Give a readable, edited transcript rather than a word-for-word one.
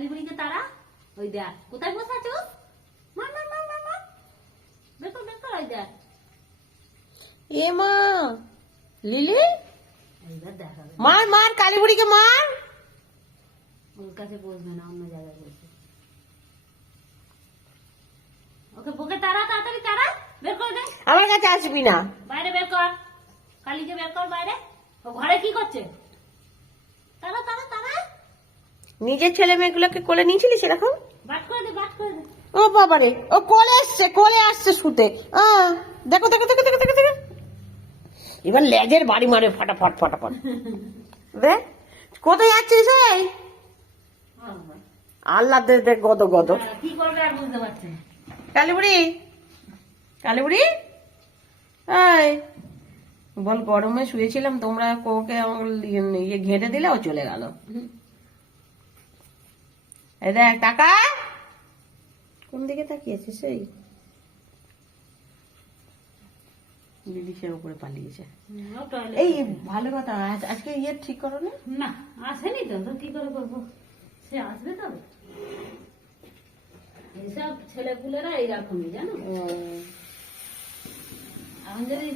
কালীপুরীকে তারা ওই দেখ কোথায় বসে আছো মার মার মার মার মার বের কর ওই দেখ এ মা লিলি এইবার দেখাবে মার মার কালীপুরীকে মার। ওর কাছে বসবে না অন্য জায়গায় বসবে ওকে বুকে তারা তাড়াতাড়ি তারা বের করে দে আমার কাছে আসবি না। বাইরে বের কর কালীকে বের কর বাইরে ও ঘরে কি করছে তারা তারা তারা নিজের ছেলে মেয়েগুলোকে কোলে নিয়েছিলি সেরকম? বাট করে দে ও বাবারে ও কোলে আসছে শুতে। দেখো দেখো দেখো দেখো দেখো দেখো এবার লেজের বাড়ি মারে ফাটাফট ফাটাফট। দেখ কোথায় যাচ্ছিস এই? আল্লাহ দেখ গদ গদ কি করবে আর বুঝতে পারছে না কালীবুড়ি কালীবুড়ি এই বল গরমে শুয়েছিলাম তোমরা ওকে ইয়ে ঘেঁটে দিলে ও চলে গেল। এই দেখ টাকা কোন দিকে তাকিয়েছে সেই দিদি সে উপরে পালিয়েছে। এই ভালো কথা আজকে ইয়ে ঠিক করো না? না আসেনি তো কি করে করবো সে আসবে তবে এইসব ছেলেপুলেরা এইরকমই জানো এখন যদি